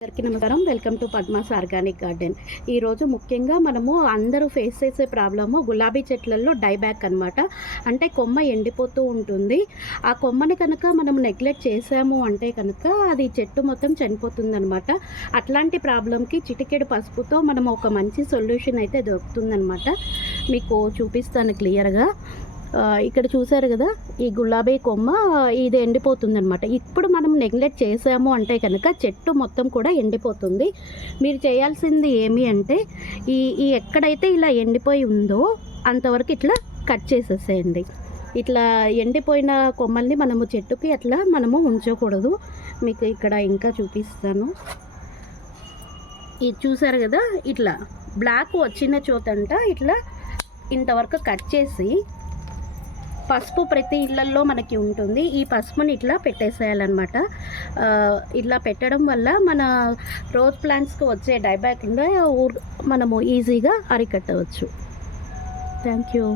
అందరికీ నమస్కారం. Welcome to Padma's organic garden. ఈరోజు ముఖ్యంగా మనము అందరూ ఫేస్ చేసే ప్రాబ్లము గులాబీ చెట్లలో డైబ్యాక్ అనమాట. అంటే కొమ్మ ఎండిపోతూ ఉంటుంది. ఆ కొమ్మని కనుక మనం నెగ్లెక్ట్ చేసాము అంటే కనుక అది చెట్టు మొత్తం చనిపోతుందనమాట. అట్లాంటి ప్రాబ్లంకి చిటికెడు పసుపుతో మనం ఒక మంచి సొల్యూషన్ అయితే దొరుకుతుందనమాట. మీకు చూపిస్తాను క్లియర్గా. ఇక్కడ చూసారు కదా, ఈ గులాబీ కొమ్మ ఇది ఎండిపోతుందనమాట. ఇప్పుడు మనం నెగ్లెక్ట్ చేసాము అంటే కనుక చెట్టు మొత్తం కూడా ఎండిపోతుంది. మీరు చేయాల్సింది ఏమి అంటే ఈ ఎక్కడైతే ఇలా ఎండిపోయి ఉందో అంతవరకు ఇట్లా కట్ చేసేసేయండి. ఇట్లా ఎండిపోయిన కొమ్మల్ని మనము చెట్టుకి అట్లా మనము ఉంచకూడదు. మీకు ఇక్కడ ఇంకా చూపిస్తాను. ఇది చూసారు కదా, ఇట్లా బ్లాక్ వచ్చిన చోతంట ఇట్లా ఇంతవరకు కట్ చేసి, పసుపు ప్రతి ఇళ్ళల్లో మనకి ఉంటుంది. ఈ పసుపుని ఇట్లా పెట్టేసేయాలన్నమాట. ఇట్లా పెట్టడం వల్ల మన రోజ్ ప్లాంట్స్కి వచ్చే డైబ్యాక్ మనము ఈజీగా అరికట్టవచ్చు. Thank you.